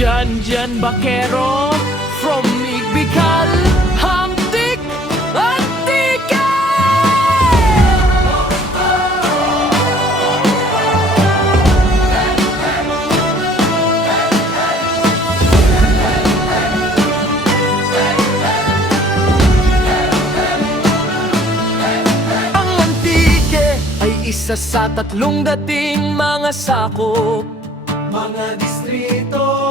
Jan Bakero from Igbical, Hamtik, Antique. Ang Antique ay isa sa tatlong dating mga sakop, mga distrito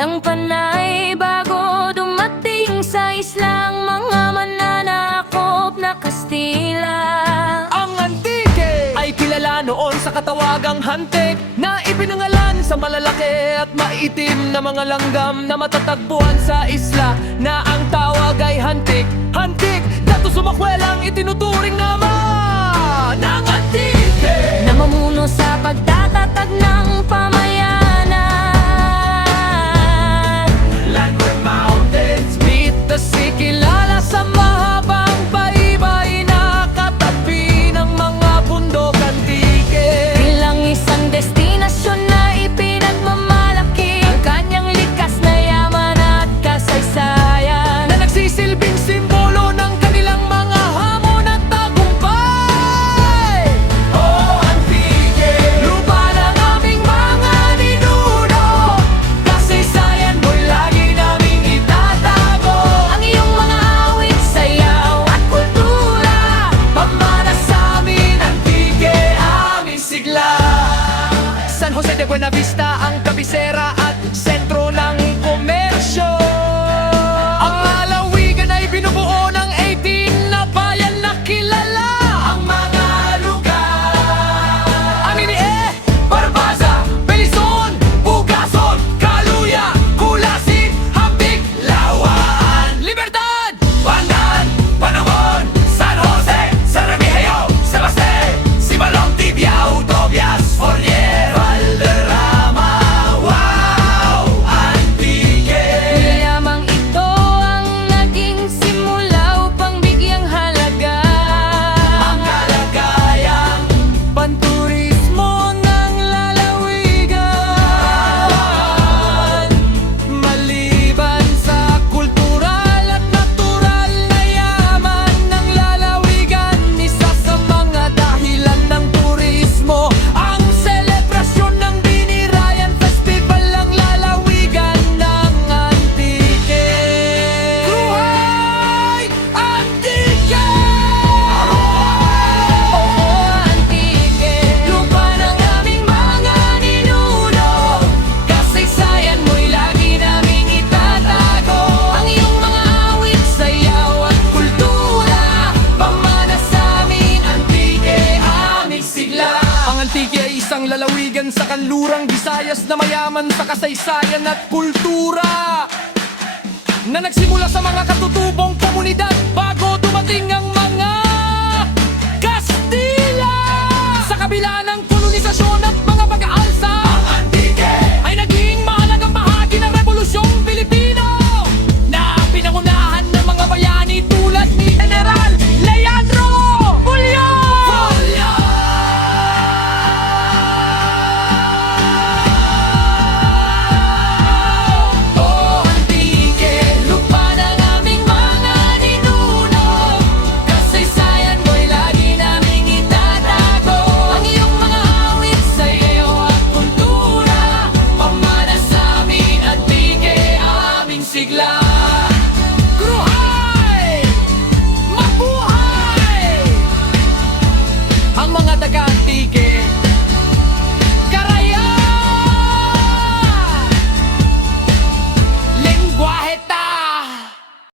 ng Panay bago dumating sa islang mga mananakop na Kastila. Ang Antique ay kilala noon sa katawagang Hantik, na ipinangalan sa malalaki at maitim na mga langgam na matatagpuan sa isla, na ang tawag ay Hantik. Hantik, dato sumakwelang itinuturing naman ng Antique, Namamuno sa pagtatatag ng pamayanan. Landward Mountains, Mitasi, kilala sa mahabang baybay na katabi ng mga bundok Antique. Bilang isang destinasyon na ipinagmamalaki ang kanyang likas na yaman at kasaysayan, na nagsisilbing simbolo ng kanilang mga hamon at tagumpay. Oh, Antique, lupa ng aming mga ninuno, kasaysayan mo'y lagi naming itatago. ang iyong mga awit, sayaw at kultura. Pamana sa amin, Antique, aming sigla. San Jose de Buena Vista ang kabisera at sentro ng komersyo. Ang lalawigan ay binubuo ng 18 na bayan na kilala. Ang mga lugar: Amini, Barbaza, Belizon, Bugason, Caluya, Culasin, Hapik, Lawaan, Libertad, Bandan, Panamon, San Jose, San Remigio, Sebaste, Sibalong, Tibiao, Tobias, Fornier, Valderrama. Wow, Antique! Yamang ito ang naging simula upang bigyang halaga Ang kalagayang panturismo ng lalawigan. Maliban sa kultural at natural na yaman ng lalawigan, isa sa mga dahilan ng turismo ang selebrasyon ng Binirayan Festival ng lalawigan ng Antique. Buhay Antique! Oo, Antique, Lupa ng aming mga ninuno, kasaysayan mo'y lagi naming itatago. ang iyong mga awit, Sayaw at kultura, pamana sa amin, Antique, aming sigla. Ang Antique ay isang lalawigan sa kanlurang Visayas na mayaman sa kasaysayan at kultura, na nagsimula sa mga katutubong komunidad bago dumating ang mga Kastila. Sa kabila ng kolonisasyon at